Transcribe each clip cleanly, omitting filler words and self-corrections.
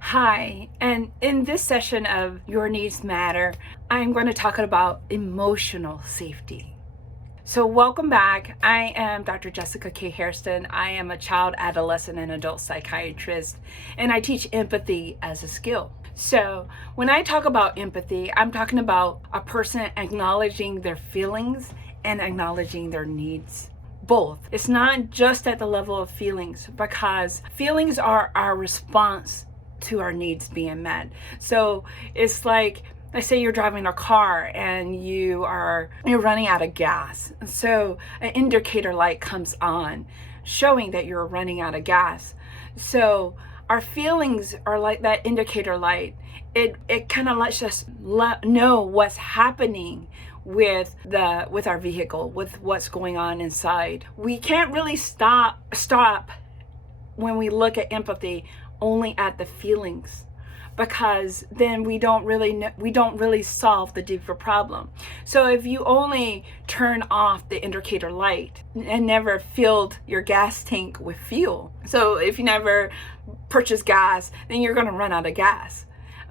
Hi, and in this session of Your Needs Matter, I'm going to talk about emotional safety. So, welcome back. I am Dr. Jessica K. Hairston. I am a child, adolescent, and adult psychiatrist, and I teach empathy as a skill. So, when I talk about empathy, I'm talking about a person acknowledging their feelings and acknowledging their needs. Both. It's not just at the level of feelings, because feelings are our response to our needs being met. So it's like, let's say you're driving a car and you're running out of gas. So an indicator light comes on showing that you're running out of gas. So our feelings are like that indicator light. It kind of lets us know what's happening with our vehicle, with what's going on inside. We can't really stop when we look at empathy only at the feelings, because then we don't really solve the deeper problem. So if you only turn off the indicator light and never filled your gas tank with fuel, so if you never purchase gas, then you're going to run out of gas,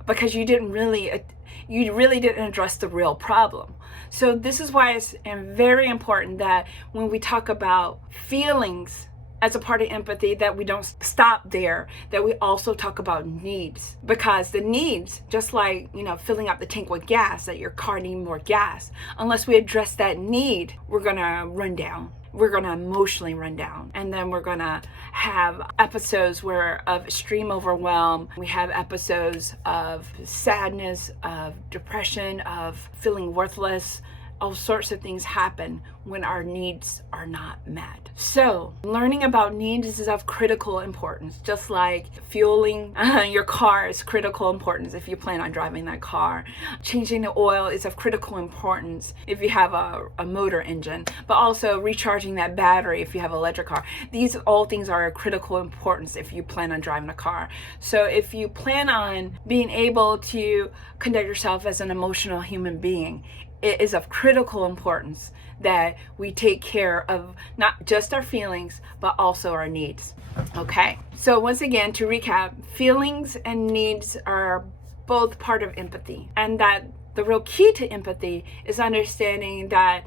because you really didn't address the real problem. So this is why it's very important that when we talk about feelings as a part of empathy, that we don't stop there, that we also talk about needs. Because the needs, just like, filling up the tank with gas, that your car needs more gas, unless we address that need, we're gonna run down. We're gonna emotionally run down. And then we're gonna have episodes of extreme overwhelm. We have episodes of sadness, of depression, of feeling worthless. All sorts of things happen when our needs are not met. So learning about needs is of critical importance, just like fueling your car is critical importance if you plan on driving that car. Changing the oil is of critical importance if you have a motor engine, but also recharging that battery if you have an electric car. These all things are of critical importance if you plan on driving a car. So if you plan on being able to conduct yourself as an emotional human being, it is of critical importance that we take care of not just our feelings, but also our needs. Okay, so once again, to recap, feelings and needs are both part of empathy, and that the real key to empathy is understanding that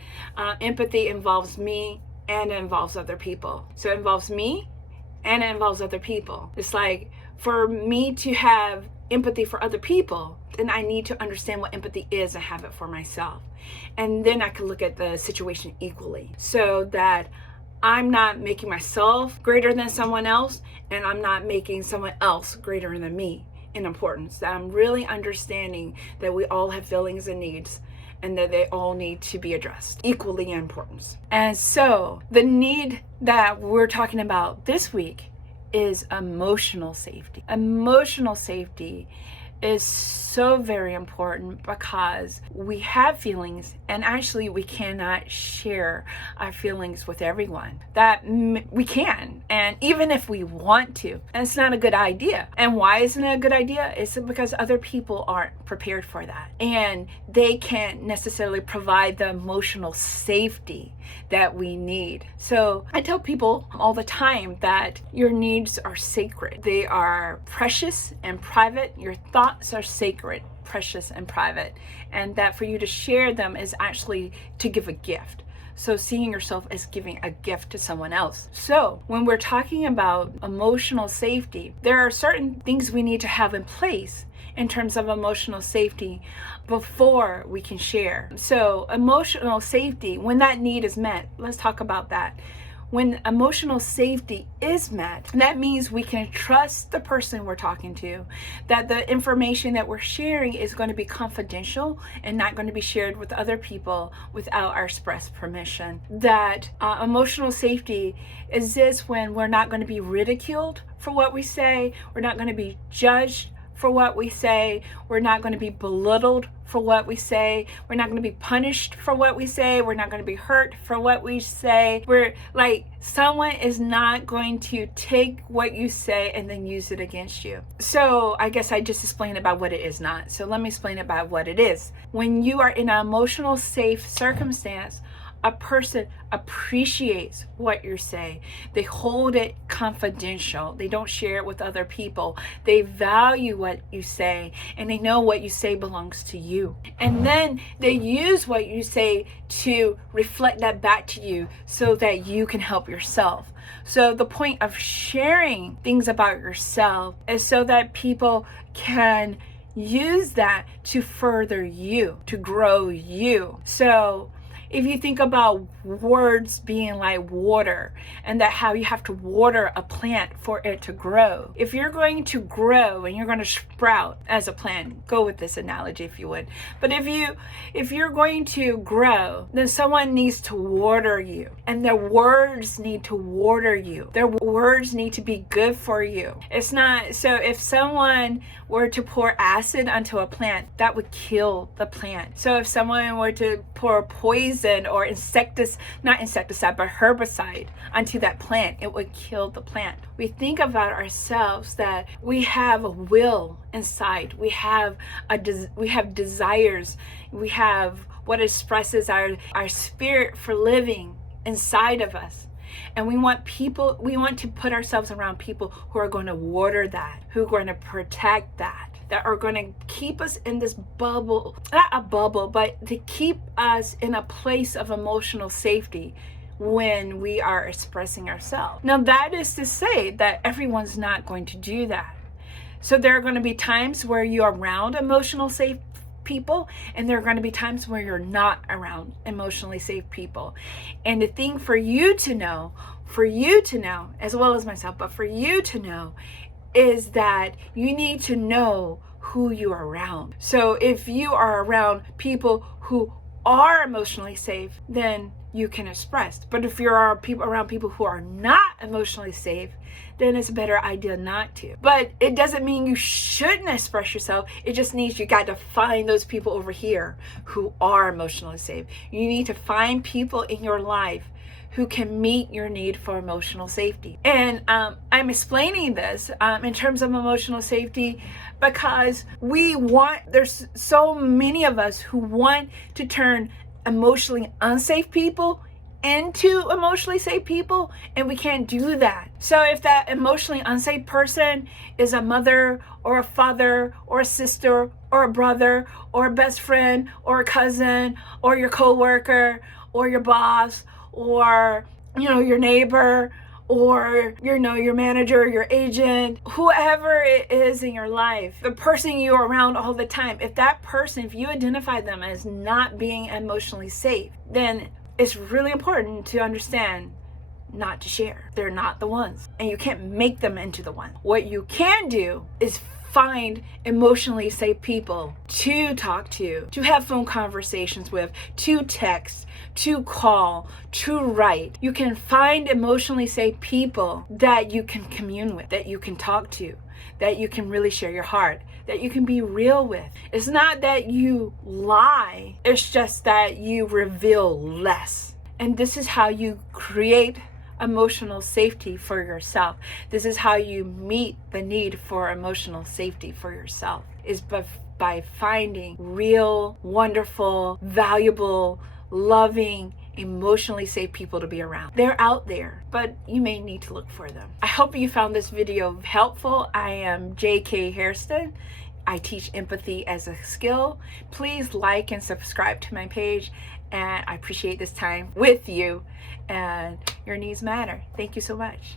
empathy involves me and it involves other people. So it involves me and it involves other people. It's like, for me to have empathy for other people, then I need to understand what empathy is and have it for myself. And then I can look at the situation equally, so that I'm not making myself greater than someone else, and I'm not making someone else greater than me in importance. That I'm really understanding that we all have feelings and needs, and that they all need to be addressed equally in importance. And so the need that we're talking about this week is emotional safety. Emotional safety is so very important, because we have feelings, and actually we cannot share our feelings with everyone. That we can, and even if we want to, and it's not a good idea. And why isn't it a good idea? It's because other people aren't prepared for that, and they can't necessarily provide the emotional safety that we need. So I tell people all the time that your needs are sacred. They are precious and private. Your thoughts are sacred, precious, and private, and that for you to share them is actually to give a gift. So seeing yourself as giving a gift to someone else. So when we're talking about emotional safety, there are certain things we need to have in place in terms of emotional safety before we can share. So emotional safety, when that need is met, let's talk about that. When emotional safety is met, that means we can trust the person we're talking to, that the information that we're sharing is going to be confidential and not going to be shared with other people without our express permission. That emotional safety exists when we're not going to be ridiculed for what we say, we're not going to be judged for what we say, we're not going to be belittled for what we say, we're not going to be punished for what we say, we're not going to be hurt for what we say. We're like, someone is not going to take what you say and then use it against you. So I guess I just explained about what it is not. So let me explain about what it is. When you are in an emotional safe circumstance, a person appreciates what you say. They hold it confidential. They don't share it with other people. They value what you say, and they know what you say belongs to you. And then they use what you say to reflect that back to you so that you can help yourself. So the point of sharing things about yourself is so that people can use that to further you, to grow you. So if you think about words being like water, and that how you have to water a plant for it to grow. If you're going to grow and you're going to sprout as a plant, go with this analogy if you would. But if you're going to grow, then someone needs to water you, and their words need to water you. Their words need to be good for you. It's not so if someone were to pour acid onto a plant, that would kill the plant. So if someone were to pour poison or not insecticide, but herbicide onto that plant, it would kill the plant. We think about ourselves that we have a will inside. We have desires. We have what expresses our spirit for living inside of us. And we want to put ourselves around people who are going to water that, who are going to protect that are going to keep us in this bubble, not a bubble, but to keep us in a place of emotional safety when we are expressing ourselves. Now, that is to say that everyone's not going to do that. So there are going to be times where you're around emotional safe people, and there are going to be times where you're not around emotionally safe people. And the thing for you to know, as well as myself, but for you to know, is that you need to know who you are around. So if you are around people who are emotionally safe, then you can express. But if you're around people who are not emotionally safe, then it's a better idea not to. But it doesn't mean you shouldn't express yourself. It just means you got to find those people over here who are emotionally safe. You need to find people in your life who can meet your need for emotional safety. And I'm explaining this in terms of emotional safety because there's so many of us who want to turn emotionally unsafe people into emotionally safe people, and we can't do that. So if that emotionally unsafe person is a mother or a father or a sister or a brother or a best friend or a cousin or your coworker or your boss or your neighbor or your manager, your agent, whoever it is in your life, the person you're around all the time, if you identify them as not being emotionally safe, then it's really important to understand not to share. They're not the ones, and you can't make them into the one. What you can do is find emotionally safe people to talk to have phone conversations with, to text, to call, to write. You can find emotionally safe people that you can commune with, that you can talk to, that you can really share your heart, that you can be real with. It's not that you lie, it's just that you reveal less. And this is how you create emotional safety for yourself. This is how you meet the need for emotional safety for yourself, is by finding real, wonderful, valuable, loving, emotionally safe people to be around. They're out there, but you may need to look for them. I hope you found this video helpful. I am J.K. Hairston. I teach empathy as a skill. Please like and subscribe to my page, and I appreciate this time with you, and your needs matter. Thank you so much.